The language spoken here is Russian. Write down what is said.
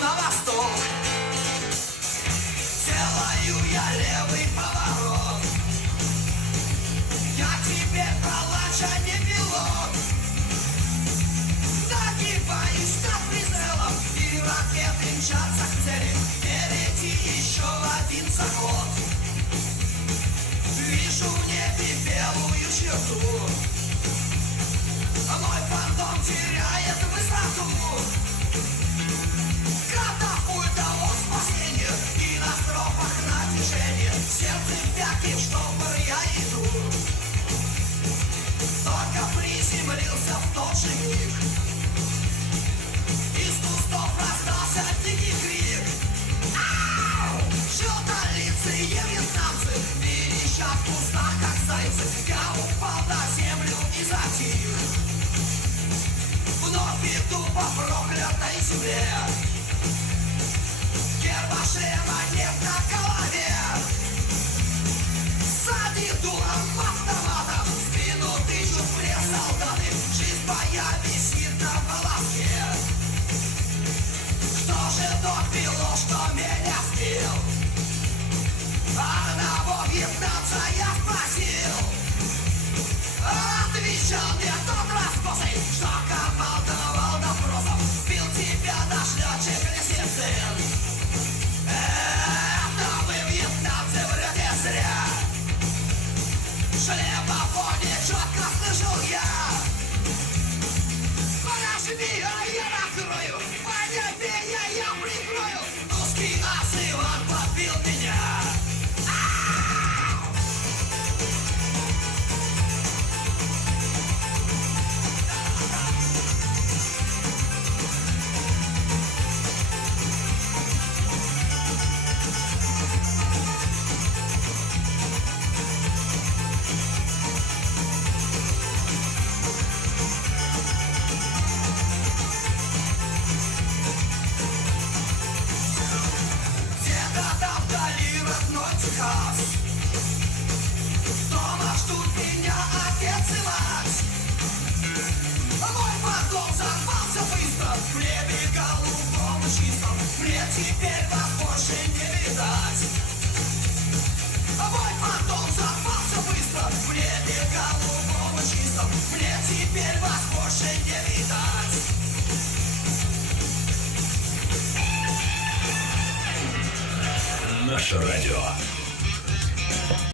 на восток. Делаю я левый поворот. Я теперь палач, а не пилот. Нагибаюсь над прицелом, и ракеты мчатся к цели. Впереди еще один заход. Вижу в небе белую черту. Мой фантом теряет высоту. Катапульта от спасения, и на стропах на движение. Сердце в пятки, в штопор я иду. Только приземлился в тот же миг. Из кустов раздался дикий крик. Ау! Желтолицые вьетнамцы верещат в кустах, как зайцы. Я упал на землю и затих. Вновь иду по проклятой земле. Герба шлема нет на голове. Сзади дуром автоматом в спину тычут мне солдаты. Жизнь моя висит на волоске. Кто же тот пилот, что меня сбил? Одного вьетнамца я спросил. Отвечал мне тот раскосый, что командовал допросом. Сбил тебя наш летчик Лисицын. Это вы, вьетнамцы, врете зря. Шлем по фоне четко слышал я. Подожди, а я накрою. Понятия я прикрою. Русский ас Иван подбил меня. Дома ждут меня отец и мать. Мой потом взорвался быстро. В небе голубом и чистом. Мне теперь вас больше не видать. Мой потом взорвался быстро. В небе голубом и чистом. Мне теперь вас больше не видать. Наше радио.